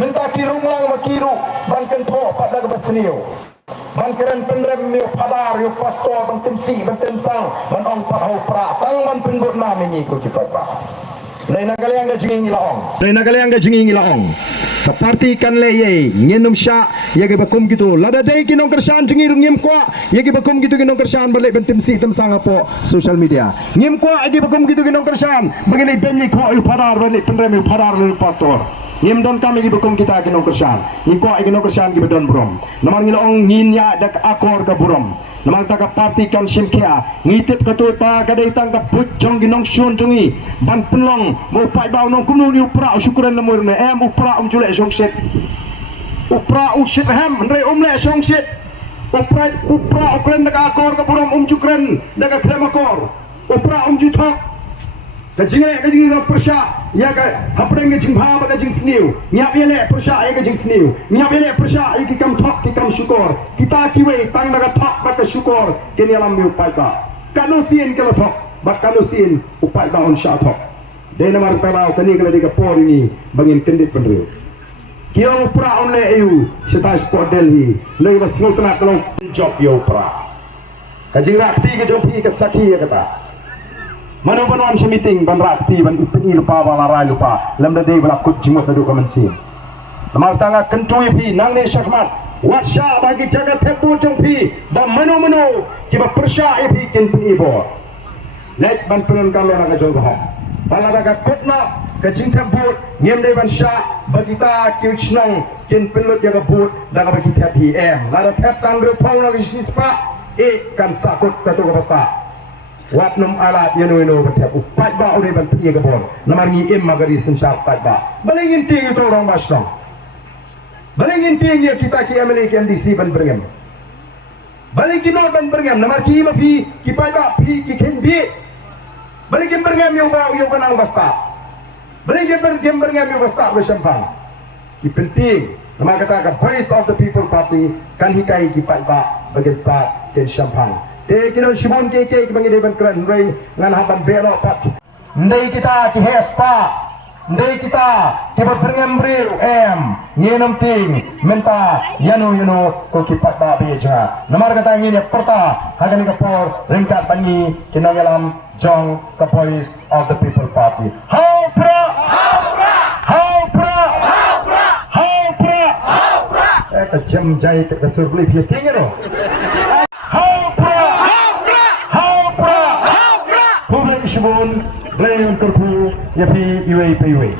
minta kirung lang makiru bangken po pada kebasniu bangkeren penrem niu padar yu pastor bantemsi bantemsang banong pahau pra tang man pengut nami ngiku kipat ba Nay nagalayang gajingi laong. Parti kan leye ngenum sya yagi bakum gitu. Lada day kinong kersan jengir ngem kwa yagi bakum gitu kinong kersan balik bentim si temsang apa social media. Ngem kwa yagi bakum gitu kinong kersan begini benyi kwa il padar balik penrem il padar il pastor. Ngem don kami yagi bakum kita kinong kersan. Ngem kwa yagi kinong kersan gi bedon brom. Namar ngilong nginya dak akor ka brom. Namang taka parti kan simkia ngitip ketuta kadai tangka pucong ginong syun tungi ban penlong mau pai bau nong kumnu ni upra syukuran namur ne upra julek songset upra usit ham re le songset upra ukren daga akor ka buram jukren daga kremakor upra juthok kajinge persya ya ka hapreng jing bha ba jing sniu nyap yele persya ya ka jing sniu nyap yele persya ya ki kam thok ki kam syukur kita kiwe tang daga thok ba ka syukur kini alam mi upai ka kanusin kala thok ba kanusin upai ba on sha thok de namar tarau kani kala diga por ini bangin kendit pendru kio pra on le eu setas por delhi lei ba sultanat kalau job yo pra kajing rakti ke jopi ke sakhi ya kata Manu panuan si meeting ban rakti ban ipini lupa balarai lupa lemda day balakut jimut nadu kamansin. Namar tanga kentui pi nang ne syakmat watsha bagi jaga tepu jong pi dan manu kiba persya pi kin pi bo. Lek ban penun kamera ka jong baham. Baladaga kutna ka jing temput ngem day ban sya bagi ta kiuchnong kin penlut jaga but daga bagi tepi lada tep tan ru pong na gispa kan sakut katu ka basa. Wat num alat yanu bertiap upat ba ore ban piye gabon namar ngi em magari sensap pat ba balingin ting itu orang basdong balingin ting ya kita ki ameli kan disi ban bergam balingin no ban bergam namar ki ma pi ki pat ba pi ki ken bi balingin bergam yo ba yo banang basta balingin bergam yo basta bersampang ki penting namar kata ka voice of the people party kan hikai ki pat ba bagian saat ken sampang kino shibon ke bangi deban kran rei ngan haban belok pat ndai kita ki hespa ndai kita ki berengam bril ngenam ting menta yanu ko ki pat ba beja namar kata ngini perta hagani kapor ringkat bangi kinangalam jong ka voice of the people party how pra ka jam jai ka surbli phi ting no Shibun, Blaine Kurpu, Yapi, Iwe, Paywe.